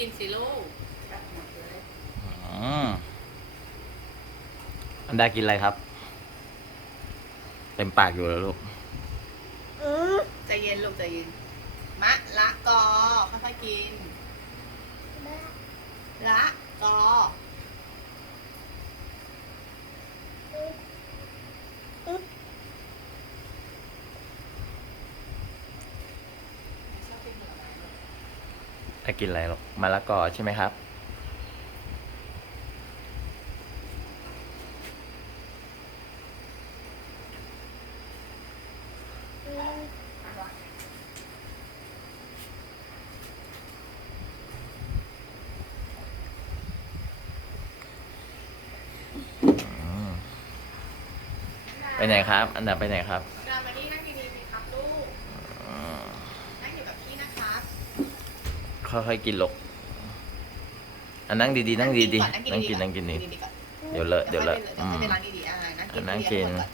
กินสิลูกอืมอันดากินอะไรครับ เต็มปากอยู่แล้วลูก ใจเย็นลูกใจเย็นมะละกอค่อยๆกิน ละกอ ชอบกินผลไม้ลูก ถ้ากินอะไรหรอกมะละกอใช่ไหมครับ ไปไหนครับ อันดับไปไหนครับ ดามานี่นั่งดีๆสิครับลูก นั่งอยู่กับพี่นะครับ ค่อยๆกินลกอันนั่งดีๆนั่งดีๆนั่งกินนั่งกินนี่ดีๆก่อนเดี๋ยวเลอะเดี๋ยวเลอะเดี๋ยวให้ไปล้างดีๆอ่านั่งกินอะนั่งให้กินหมดก่อ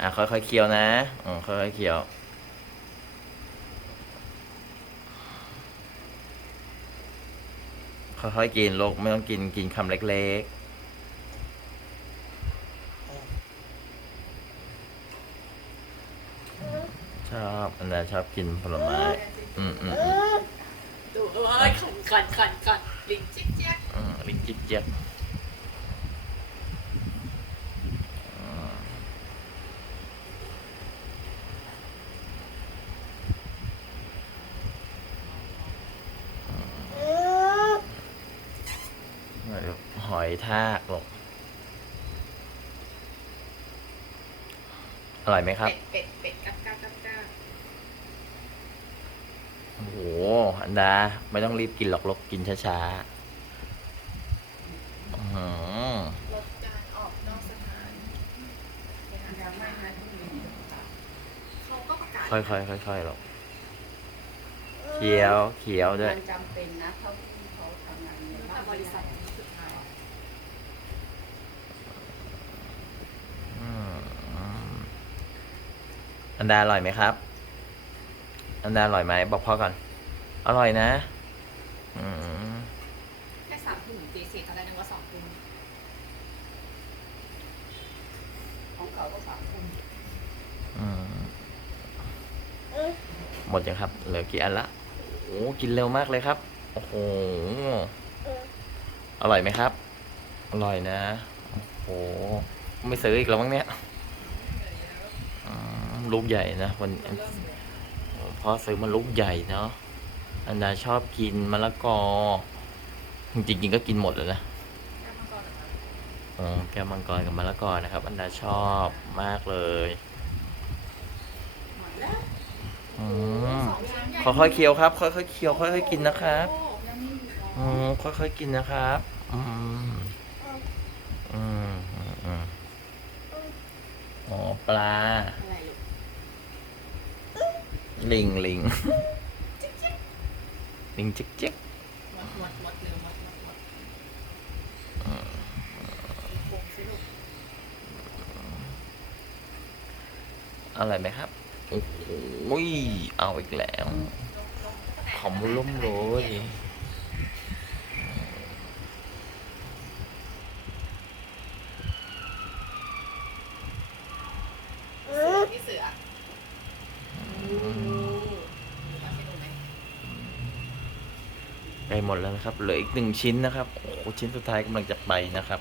อะค่อยๆเคี้ยวนะอืมค่อยๆเคี้ยวค่อยๆกินลกไม่ต้องกินกินคำเล็กๆชอบอันนั้นชอบกินผลไม้ อืมอืม อืมดูเอ้ยขันขันขันขันลิงจิ๊กเจ๊กอืมลิ้นจิ๊กเจี๊ยบอืมหอยทากหรอกอร่อยไหมครับ เป็ดเป็ดเป็ดกัดกัดกัดกัด โอ้โห อันดา ไม่ต้องรีบกินหรอกลกกินช้าๆอื้อหือลดการออกนอกสถานเขาก็ประกาศค่อยๆค่อยๆหรอกเคี้ยวเคี้ยวด้วย มันจำเป็นนะเขาเขาทำงานในบ้าแต่นบริษัทสุดท้ายอืมอันดาอร่อยไหมครับ อันดาอร่อยไหมบอกพ่อก่อน อร่อยนะ อืมแค่สามทุ่มตีสี่ตอนแรกนึกว่าสองทุ่มของเขาก็สามคนอืมหมดยังครับ เหลือกี่อันละโอ้กินเร็วมากเลยครับ โอ้โห อร่อยไหมครับ อร่อยนะ โอ้โห ไม่ซื้ออีกแล้วมั้งเนี่ยอืมลูกใหญ่นะวัน พ่อซื้อมาลูกใหญ่เนาะอันดาชอบกินมะละกอ จริงๆก็กินหมดเลยนะแค่มังกรเหรอคะอ๋อแก้วมังกรกับมะละกอนะครับ อันดาชอบมากเลยหมดแล้วอืมสองชิ้นใหญ่ค่อยๆเคี้ยวครับค่อยๆเคี้ยวค่อยๆกินนะครับโอ้ยังมีอีกเหรออืมค่อยๆกินนะครับอืมอืมอืมอืมอ๋อปลาอะไร ลูกลิงลิงลิงจิ๊กจิ๊กหมดหมดหมดเร็วหมดหมดหมดโป่งสิลูกอะไรไหมครับโอ้โหเอาอีกแล้ว ขอมล้มเลย เสือพี่เสือเอาสิลูกไหม ใกล้ หมดแล้วนะครับ เหลืออีกหนึ่งชิ้นนะครับ โอ้โหชิ้นสุดท้ายกำลังจะไปนะครับ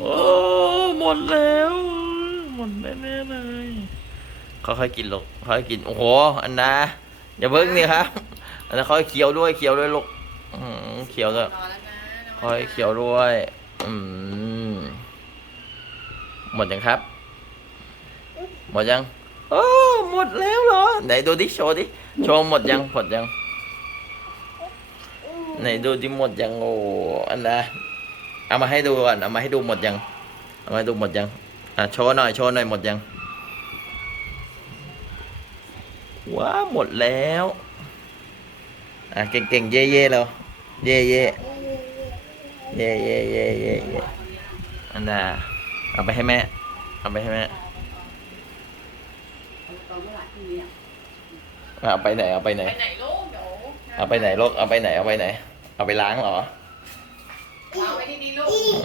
โอ้หมดแล้ว หมดแน่ๆเลยเขาค่อยกินลูกค่อยกิน โอ้โห อันดาอย่าเพิ่งนี่ครับ อันนั้นค่อยเคี้ยวด้วย เคี้ยวด้วยลูกอืมเคี้ยวด้วยค่อยเคี้ยวด้วย อืม หมดยังครับ หมดยัง โอ้หมดแล้วเหรอ ไหนดูดิโชว์ดิ โชว์หมดยังหมดยัง ไหนดูดิหมดยังโอ้อันดาเอามาให้ดูก่อนเอามาให้ดูหมดยัง เอามาให้ดูหมดยัง อะโชว์หน่อยโชว์หน่อยหมดยัง ว้าหมดแล้ว อะเก่งๆเย่ๆแล้วเย่ๆเย่เย่เย่เย่เย่อันน่ะเอาไปให้แม่ เอาไปให้แม่เอา ตอนเมื่อไหร่ที่เนี่ยเอาไปไหนเอาไปไหน ไปไหนลูกเดี๋ยวเอาไปไหนลูกเอาไปไหนเอาไปไหน เอาไปล้างเหรอ วางไว้ดีๆลูกอืม